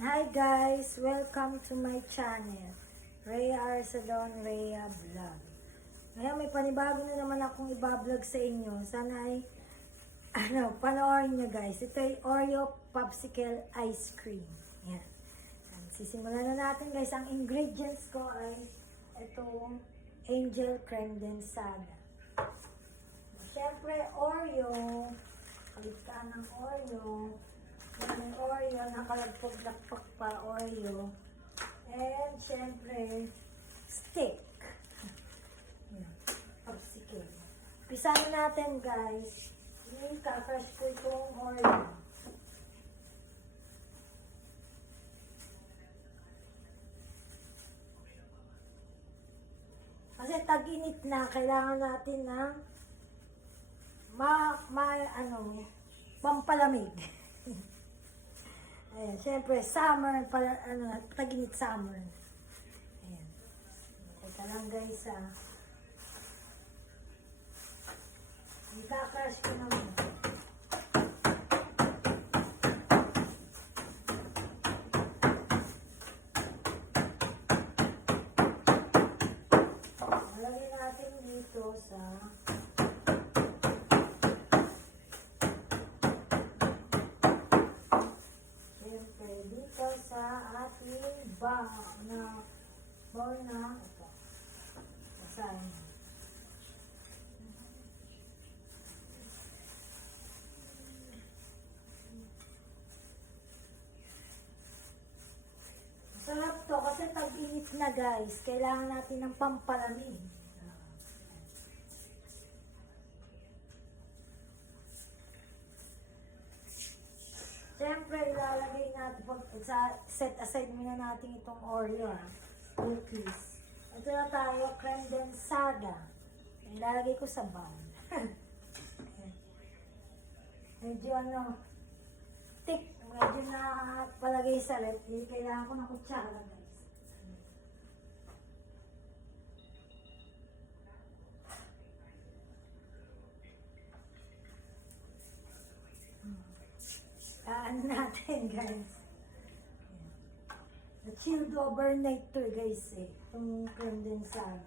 Hi guys! Welcome to my channel, Rhea Arsadon, Rhea Vlog. Ngayon may panibago na naman akong ibablog sa inyo. Sana ay panoorin nyo guys. Ito ay Oreo Popsicle Ice Cream. Yan. Sisimulan na natin guys. Ang ingredients ko ay itong Angel Creme Densada. Siyempre Oreo. Kaligtaan ng Oreo. May Oreo, nakalagpag-lakpak pa Oreo. And, syempre, stick. Popsicle. Pisahin natin, guys. Kakrush ko itong Oreo. Kasi tag-init na, kailangan natin ng pampalamig. Ayan, syempre, summer, tag-init summer. Ayan. Teka lang guys, Ika-crush ko naman. Lagyan natin dito sa dito sa ating bowl na ito. Basahin. Masarap to kasi tag-init na guys. Kailangan natin ng pampalamig. Siyempre, ilalagay natin, set aside muna natin itong Oreo, cookies. Ito na tayo, creme densada. Ilalagay ko sa bowl. Medyo thick, medyo na palagay sa rep. Kailangan ko ng kutsara, guys. Natin guys. Na-chilled overnight to guys eh. Itong creme densada.